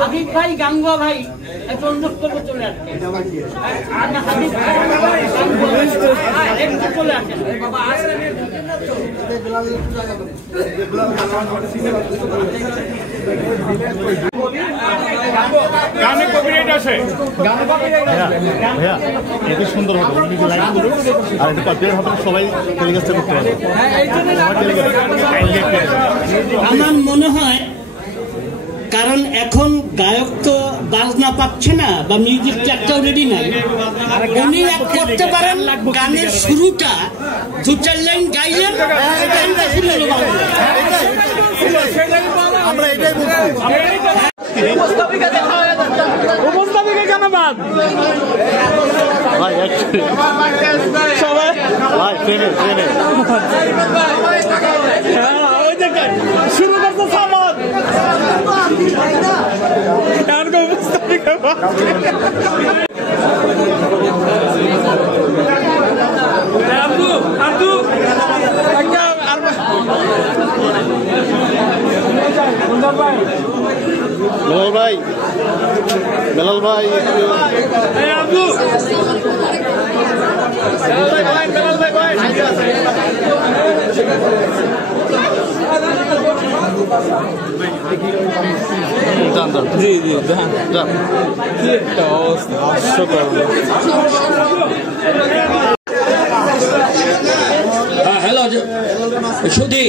হাবিব ভাই গাঙ্গুয়া ভাই একটু অনুরোধ করবো চলে আসছে চলে আসেন বাবা আসেন গানে কপিরাইট আছে ভাইয়া এটা সুন্দর হবে আর এটা কপিরাইট হবে সবাই টেলিকাস্টে করতে পারবে আমার মনে হয় কারণ এখন গায়ক তো বাজনা পাচ্ছে না বা মিউজিক ট্র্যাকটাও রেডি নাই উনি এক করতে পারেন গানের শুরুটা 2-4 লাইন গাইলেন গানটা শুনে নেব আমরা এটাই বলছি উপস্থাপিকা কেন বাদ ভাই সবাই ভাই ট্রেনে ওই দেখেন শুরু করতে সামাদ উপস্থাপিকা বেলাল ভাই জি হ্যালো সুধী,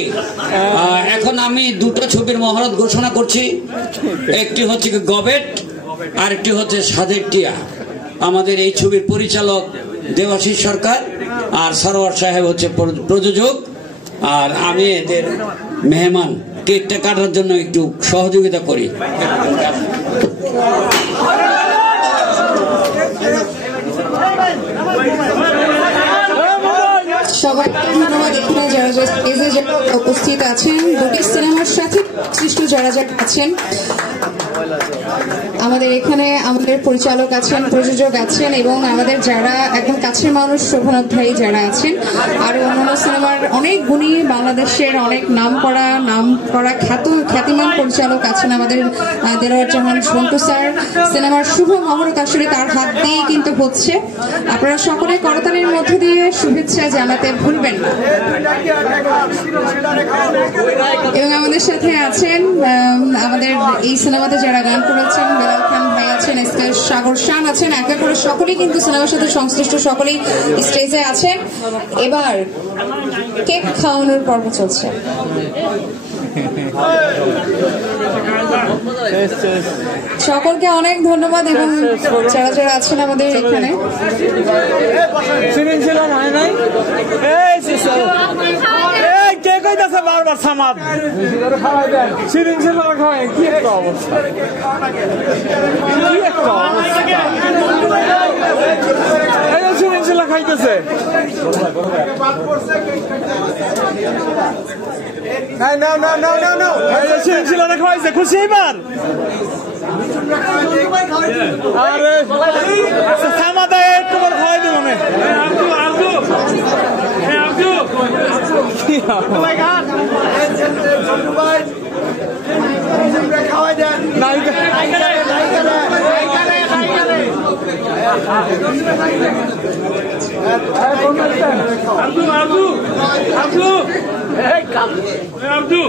এখন আমি দুটো ছবির মহরত ঘোষণা করছি। একটি হচ্ছে গবেট আর একটি হচ্ছে সাধের টিয়া। আমাদের এই ছবির পরিচালক দেবাশিস সরকার আর সরোয়ার সাহেব হচ্ছে প্রযোজক, আর আমি এদের মেহমান। কেকটা কাটার জন্য একটু সহযোগিতা করি। সবাইকে ধন্যবাদ। এখানে যারা উপস্থিত আছেন, দুটি সিনেমার সাথে সৃষ্ট যারা আছেন, আমাদের এখানে আমাদের পরিচালক আছেন, প্রযোজক আছেন এবং আমাদের যারা একদম কাছের মানুষ শোভনাধ্যায়ী যারা আছেন, আর অন্যান্য সিনেমার অনেক গুণী বাংলাদেশের অনেক নাম করা খ্যাতিমান পরিচালক আছেন। আমাদের দেলোয়ার জাহান সন্টু স্যার, সিনেমার শুভ মহরত আসলে তার হাত দিয়েই কিন্তু হচ্ছে। আপনারা সকলে করতালির মধ্য দিয়ে শুভেচ্ছা জানাতে ভুলবেন না। এবং আমাদের সাথে আছেন আমাদের এই সিনেমাতে যারা গান করেছেন, বেলাল খান ভাই আছেন, সাগর শান আছেন, একে করে সকলেই কিন্তু সিনেমার সাথে সংশ্লিষ্ট সকলেই স্টেজে আছেন। এবার কেক খাওয়ানোর পর্ব চলছে। সকলকে অনেক ধন্যবাদ এবং যারা যারা আছেন আমাদের এখানে বারবার সামাদ সিরিং ছিল খাওয়াই কি একটা অবস্থা, সিরিং ছিল খাইতেছে। সিরিং ছিল খাওয়াইছে, খুশি এবার? আরে সামাদা একটু করে খাওয়াই দিল না। আব্দু